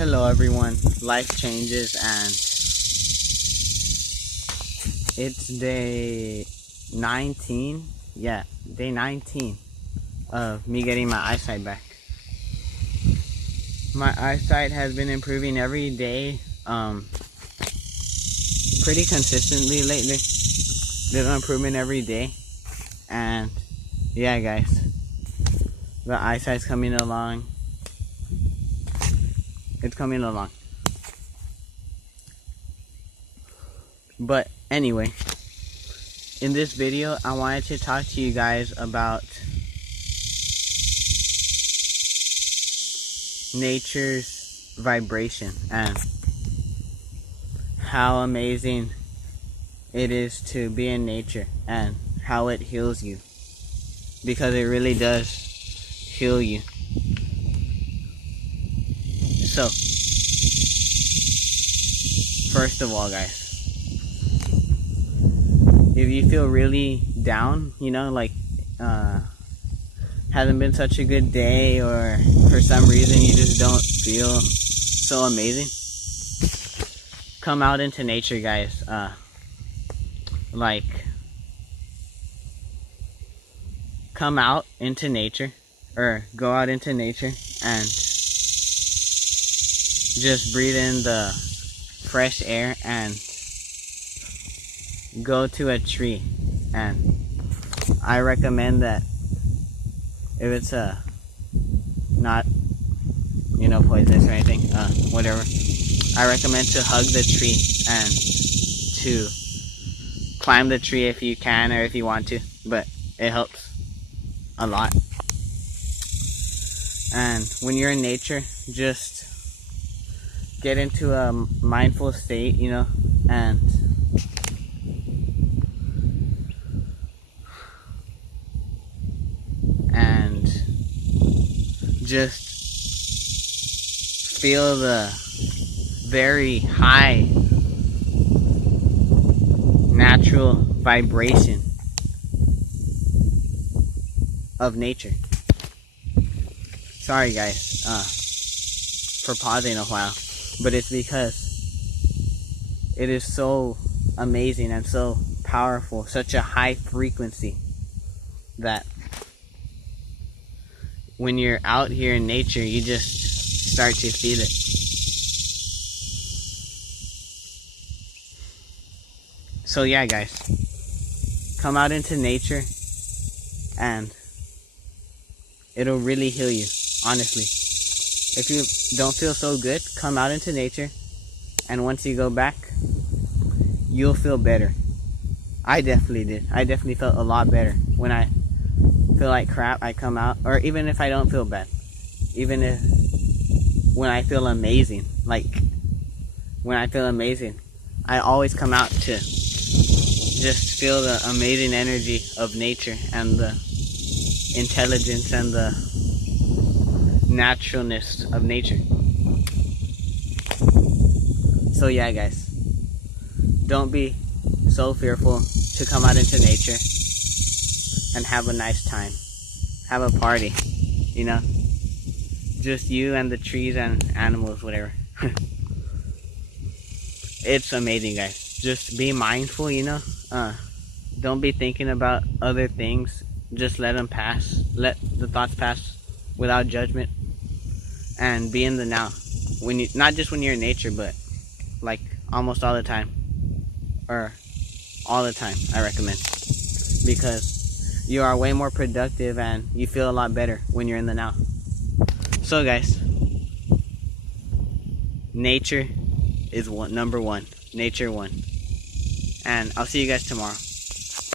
Hello everyone, life changes, and it's day 19, day 19 of me getting my eyesight back. My eyesight has been improving every day, pretty consistently lately. Little improvement every day, and yeah guys, the eyesight's coming along. It's coming along. But anyway, in this video, I wanted to talk to you guys about nature's vibration and how amazing it is to be in nature and how it heals you, because it really does heal you. So, first of all guys, if you feel really down, like hasn't been such a good day, or for some reason you just don't feel so amazing, come out into nature guys. Come out into nature, or go out into nature and just breathe in the fresh air and go to a tree. And I recommend that if it's not poisonous or anything, whatever, I recommend to hug the tree and to climb the tree if you can or if you want to, but it helps a lot. And when you're in nature, just get into a mindful state, and just feel the very high natural vibration of nature. Sorry guys for pausing a while, but it's because it is so amazing and so powerful, such a high frequency, that when you're out here in nature, you just start to feel it. So yeah guys, come out into nature and it'll really heal you, honestly. If you don't feel so good, come out into nature, and once you go back, you'll feel better. I definitely did. I definitely felt a lot better. When I feel like crap, I come out, or even if I don't feel bad, when I feel amazing, I always come out to just feel the amazing energy of nature and the intelligence and the naturalness of nature. So yeah guys, don't be so fearful to come out into nature and have a nice time, have a party, just you and the trees and animals, whatever. It's amazing guys. Just be mindful, don't be thinking about other things. Just let them pass, let the thoughts pass without judgment, and be in the now. Not just when you're in nature, but like almost all the time, or all the time, I recommend, because you are way more productive and you feel a lot better when you're in the now. So guys, nature is number one. Nature one. And I'll see you guys tomorrow.